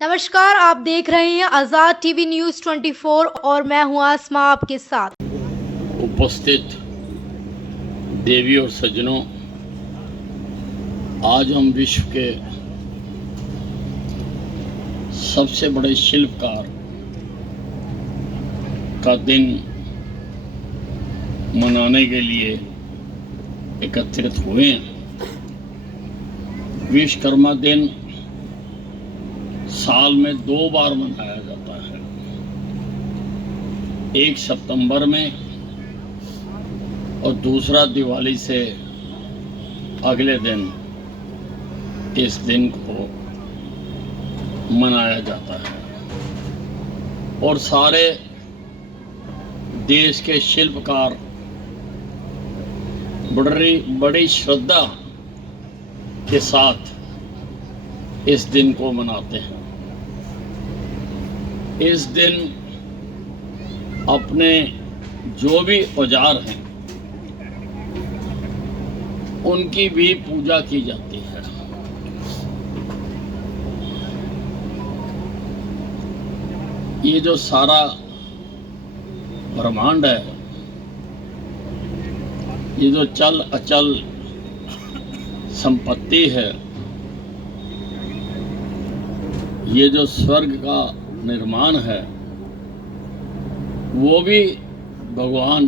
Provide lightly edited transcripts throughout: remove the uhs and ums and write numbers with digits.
नमस्कार, आप देख रहे हैं आज़ाद टीवी न्यूज़ 24 और मैं हूं आसमा आपके साथ। उपस्थित देवी और सज्जनों, आज हम विश्व के सबसे बड़े शिल्पकार का दिन मनाने के लिए एकत्रित हुए हैं। विश्वकर्मा दिन साल में 2 बार मनाया जाता है, 1 सितंबर में और दूसरा दिवाली से अगले दिन इस दिन को मनाया जाता है और सारे देश के शिल्पकार बड़ी श्रद्धा के साथ इस दिन को मनाते हैं। इस दिन अपने जो भी औजार हैं उनकी भी पूजा की जाती है। ये जो सारा ब्रह्मांड है, ये जो चल अचल संपत्ति है, ये जो स्वर्ग का निर्माण है, वो भी भगवान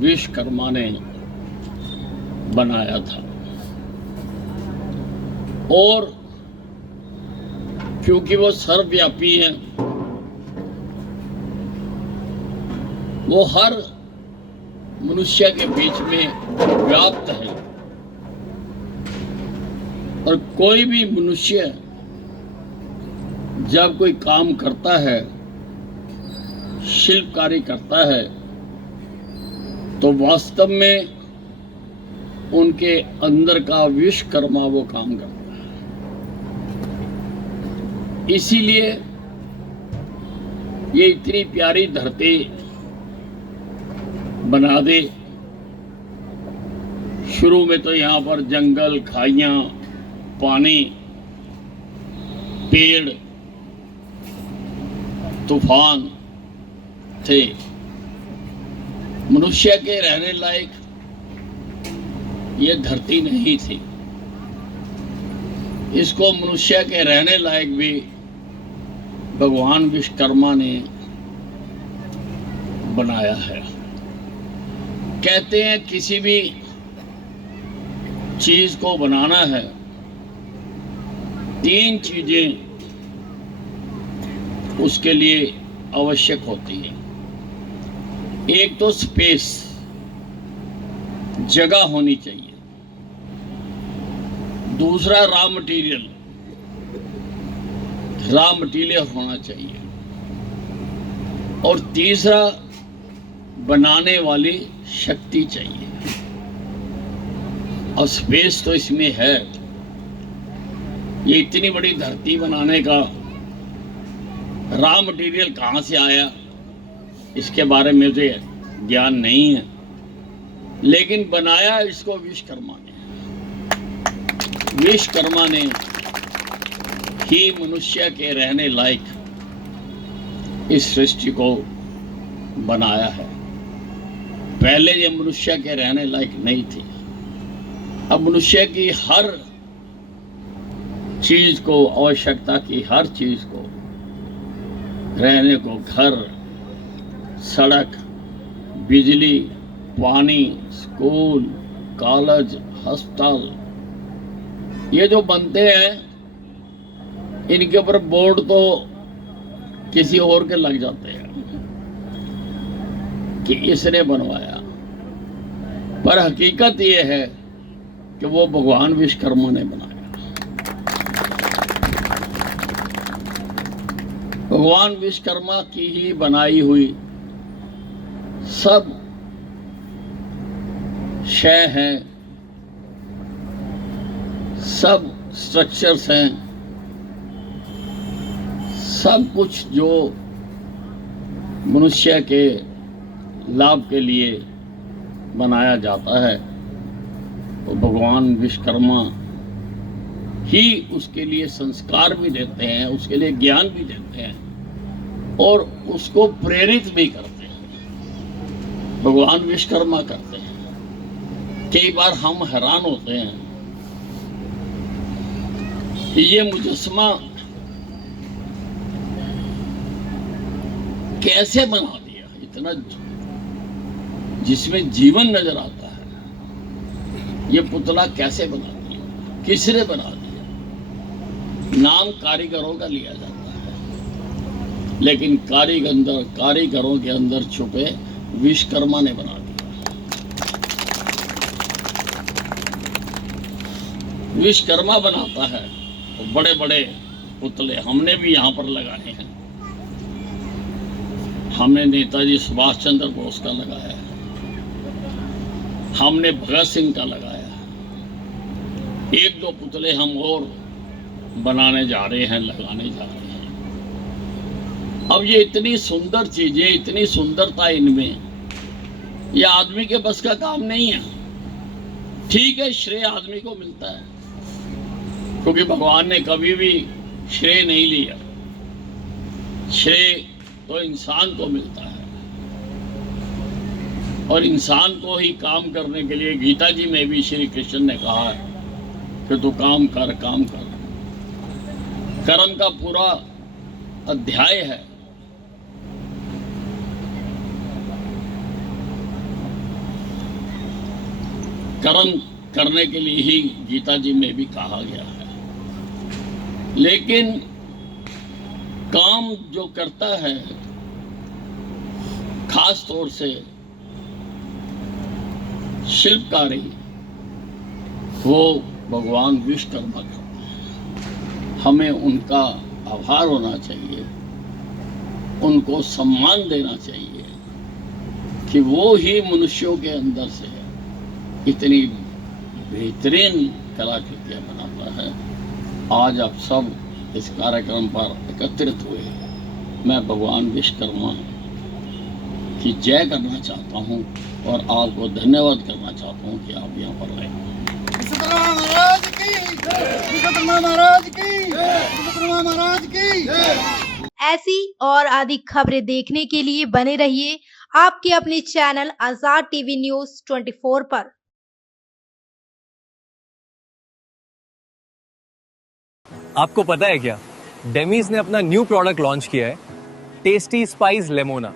विश्वकर्मा ने बनाया था। और क्योंकि वो सर्वव्यापी हैं, वो हर मनुष्य के बीच में व्याप्त है और कोई भी मनुष्य जब कोई काम करता है, शिल्पकारी करता है, तो वास्तव में उनके अंदर का विश्वकर्मा वो काम करता है। इसीलिए ये इतनी प्यारी धरती बना दे। शुरू में तो यहाँ पर जंगल, खाइयाँ, पानी, पेड़, तूफान थे। मनुष्य के रहने लायक ये धरती नहीं थी। इसको मनुष्य के रहने लायक भी भगवान विश्वकर्मा ने बनाया है। कहते हैं किसी भी चीज को बनाना है, 3 चीजें उसके लिए आवश्यक होती है। एक तो स्पेस, जगह होनी चाहिए। दूसरा रॉ मटेरियल होना चाहिए। और तीसरा बनाने वाली शक्ति चाहिए। और स्पेस तो इसमें है। ये इतनी बड़ी धरती बनाने का रॉ मटेरियल कहाँ से आया, इसके बारे में मुझे ज्ञान नहीं है, लेकिन बनाया इसको विश्वकर्मा ने। विश्वकर्मा ने ही मनुष्य के रहने लायक इस सृष्टि को बनाया है। पहले ये मनुष्य के रहने लायक नहीं थी। अब मनुष्य की हर चीज को, आवश्यकता की हर चीज को, रहने को, घर, सड़क, बिजली, पानी, स्कूल, कॉलेज, अस्पताल, ये जो बनते हैं, इनके ऊपर बोर्ड तो किसी और के लग जाते हैं कि इसने बनवाया, पर हकीकत ये है कि वो भगवान विश्वकर्मा ने बनाया। भगवान विश्वकर्मा की ही बनाई हुई सब शय हैं, सब स्ट्रक्चर्स हैं, सब कुछ जो मनुष्य के लाभ के लिए बनाया जाता है, तो भगवान विश्वकर्मा ही उसके लिए संस्कार भी देते हैं, उसके लिए ज्ञान भी देते हैं और उसको प्रेरित भी करते हैं। भगवान विश्वकर्मा करते हैं। कई बार हम हैरान होते हैं कि ये मुजस्समा कैसे बना दिया, इतना जिसमें जीवन नजर आता है, ये पुतला कैसे बना दिया, किसने बना दिया। नाम कारीगरों का लिया जाता है, लेकिन कारीगरों के अंदर छुपे विश्वकर्मा ने बना दिया। विश्वकर्मा बनाता है तो बड़े बड़े पुतले हमने भी यहां पर लगाए हैं। हमने नेताजी सुभाष चंद्र बोस का लगाया है, हमने भगत सिंह का लगाया है, एक दो पुतले हम और बनाने जा रहे हैं, लगाने जा रहे हैं। अब ये इतनी सुंदर चीजें, इतनी सुंदरता इनमें, ये आदमी के बस का काम नहीं है। ठीक है, श्रेय आदमी को मिलता है, क्योंकि भगवान ने कभी भी श्रेय नहीं लिया। श्रेय तो इंसान को मिलता है, और इंसान को ही काम करने के लिए गीता जी में भी श्री कृष्ण ने कहा है कि तू काम कर, काम कर। कर्म का पूरा अध्याय है। कर्म करने के लिए ही गीता जी में भी कहा गया है। लेकिन काम जो करता है, खास तौर से शिल्पकारी, वो भगवान विश्वकर्मा का। हमें उनका आभार होना चाहिए, उनको सम्मान देना चाहिए कि वो ही मनुष्यों के अंदर से इतनी बेहतरीन कलाकृतियां बनाता है। आज आप सब इस कार्यक्रम पर एकत्रित हुए, मैं भगवान विश्वकर्मा की जय करना चाहता हूं और आपको धन्यवाद करना चाहता हूं कि आप यहाँ पर आए। महाराज की, महाराज की, महाराज की। ऐसी और अधिक खबरें देखने के लिए बने रहिए आपके अपने चैनल आजाद टीवी न्यूज 24 पर। आपको पता है क्या, डेमीज ने अपना न्यू प्रोडक्ट लॉन्च किया है, टेस्टी स्पाइस लेमोना।